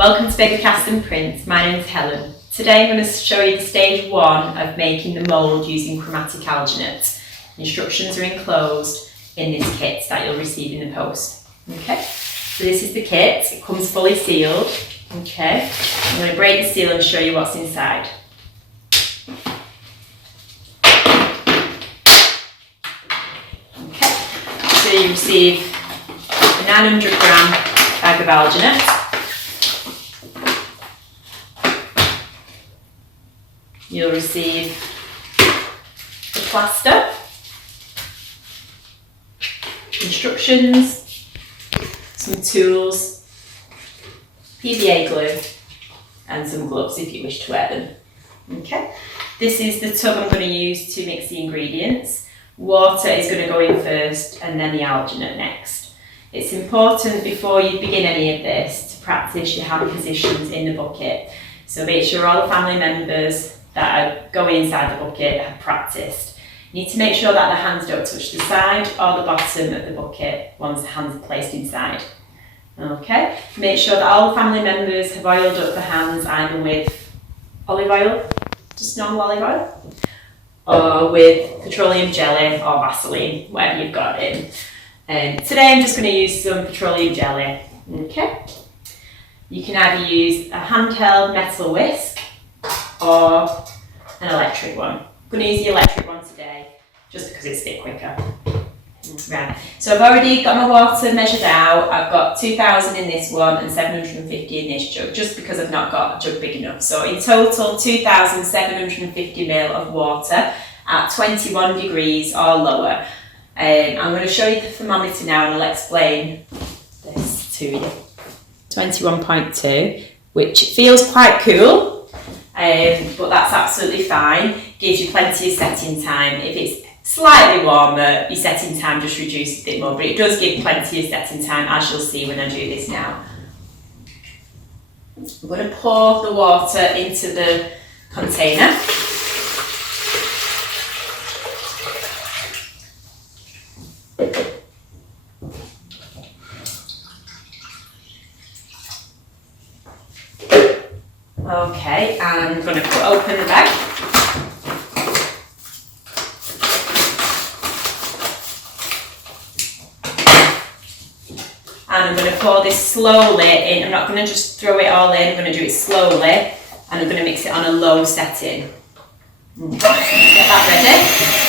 Welcome to Baker Cast and Print. My name is Helen. Today I'm going to show you the stage 1 of making the mould using chromatic alginate. Instructions are enclosed in this kit that you'll receive in the post. Okay, so this is the kit. It comes fully sealed. Okay, I'm going to break the seal and show you what's inside. Okay, so you receive a 900 gram bag of alginate. You'll receive the plaster, instructions, some tools, PVA glue, and some gloves if you wish to wear them. Okay, this is the tub I'm going to use to mix the ingredients. Water is going to go in first and then the alginate next. It's important before you begin any of this to practice your hand positions in the bucket. So make sure all the family members that are going inside the bucket have practiced. You need to make sure that the hands don't touch the side or the bottom of the bucket once the hands are placed inside. Okay, make sure that all the family members have oiled up the hands either with olive oil, just normal olive oil, or with petroleum jelly or Vaseline, whatever you've got in. Today I'm just going to use some petroleum jelly. Okay, you can either use a handheld metal whisk or an electric one. I'm going to use the electric one today just because it's a bit quicker. Right, so I've already got my water measured out. I've got 2000 in this one and 750 in this jug, just because I've not got a jug big enough. So in total 2750 ml of water at 21 degrees or lower. I'm going to show you the thermometer now and I'll explain this to you. 21.2, which feels quite cool. But that's absolutely fine. Gives you plenty of setting time. If it's slightly warmer, your setting time just reduces a bit more, but it does give plenty of setting time, as you'll see when I do this now. I'm going to pour the water into the container. Okay, and I'm going to open the bag. And I'm going to pour this slowly in. I'm not going to just throw it all in, I'm going to do it slowly. And I'm going to mix it on a low setting. Okay, get that ready.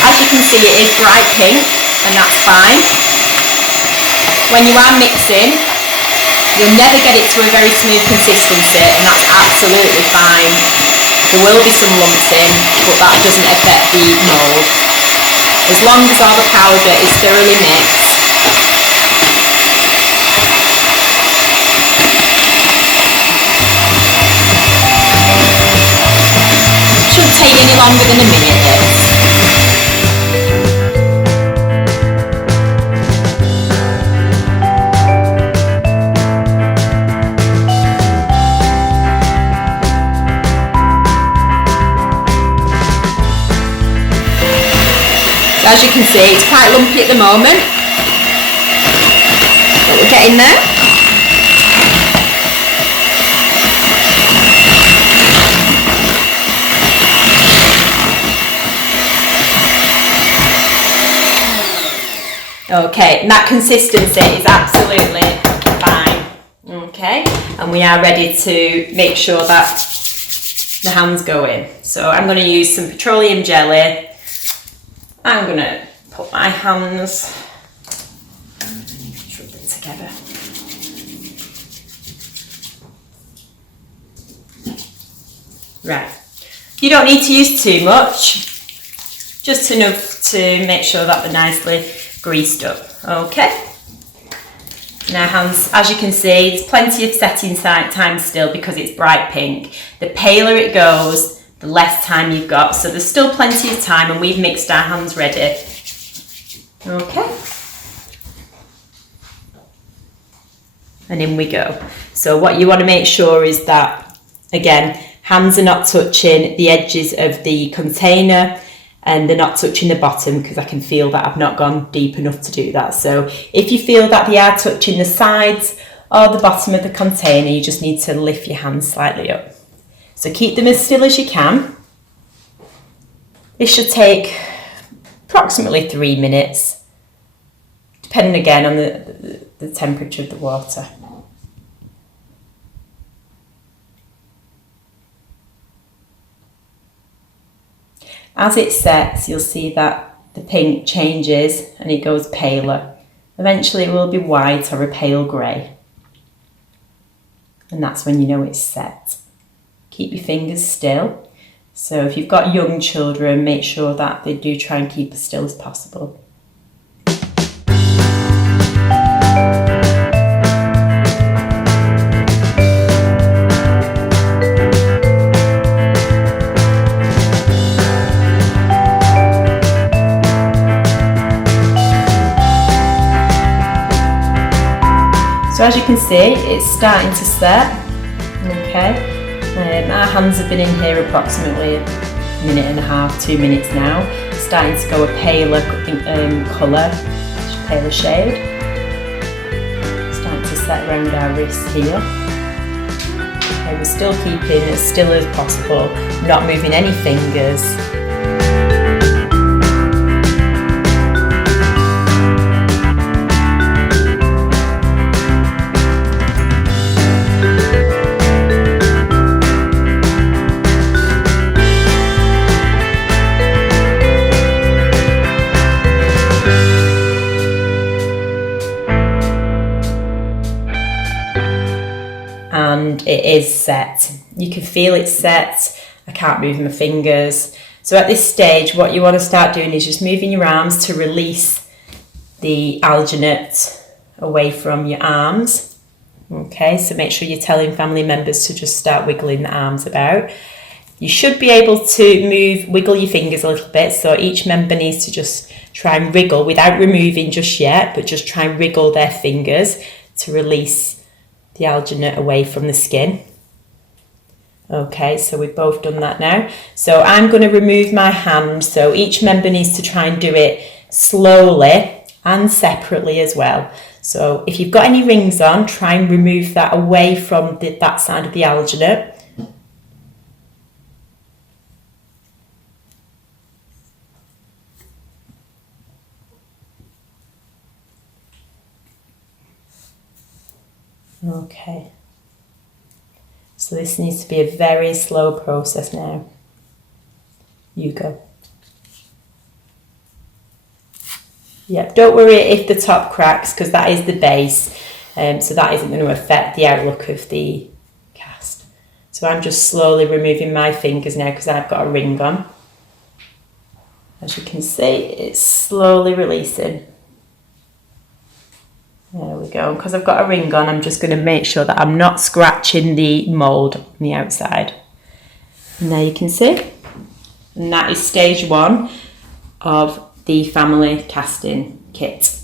As you can see, it is bright pink, and that's fine. When you are mixing, you'll never get it to a very smooth consistency, and that's absolutely fine. There will be some lumps in, but that doesn't affect the mould. As long as all the powder is thoroughly mixed, it shouldn't take any longer than a minute, this. As you can see, it's quite lumpy at the moment, but we're getting there. Okay, and that consistency is absolutely fine. Okay, and we are ready to make sure that the hands go in. So I'm going to use some petroleum jelly. I'm going to put my hands, rub them together. Right, you don't need to use too much, just enough to make sure that they're nicely greased up. Okay, now hands, as you can see, there's plenty of setting time still because it's bright pink. The paler it goes, the less time you've got, so there's still plenty of time, and we've mixed our hands ready. Okay, and in we go. So what you want to make sure is that, again, hands are not touching the edges of the container, and they're not touching the bottom because I can feel that I've not gone deep enough to do that. So if you feel that they are touching the sides or the bottom of the container, you just need to lift your hands slightly up. So keep them as still as you can. This should take approximately 3 minutes, depending again on the temperature of the water. As it sets, you'll see that the pink changes and it goes paler. Eventually it will be white or a pale grey. And that's when you know it's set. Keep your fingers still. So if you've got young children, make sure that they do try and keep as still as possible. So as you can see, it's starting to set, okay. Our hands have been in here approximately a minute and a half, 2 minutes now. It's starting to go a paler colour, paler shade. It's starting to set around our wrists here. Okay, we're still keeping as still as possible, not moving any fingers. And it is set. You can feel it's set. I can't move my fingers. So at this stage, what you want to start doing is just moving your arms to release the alginate away from your arms. Okay, so make sure you're telling family members to just start wiggling the arms about. You should be able to wiggle your fingers a little bit. So each member needs to just try and wriggle without removing just yet, but just try and wriggle their fingers to release the alginate away from the skin. Okay, so we've both done that now. So I'm going to remove my hand. So each member needs to try and do it slowly and separately as well. So if you've got any rings on, try and remove that away from that side of the alginate. Okay, so this needs to be a very slow process now. You go. Yeah, don't worry if the top cracks because that is the base, so that isn't going to affect the outlook of the cast. So I'm just slowly removing my fingers now because I've got a ring on. As you can see, it's slowly releasing. There we go. Because I've got a ring on, I'm just going to make sure that I'm not scratching the mould on the outside. And there you can see. And that is stage 1 of the family casting kit.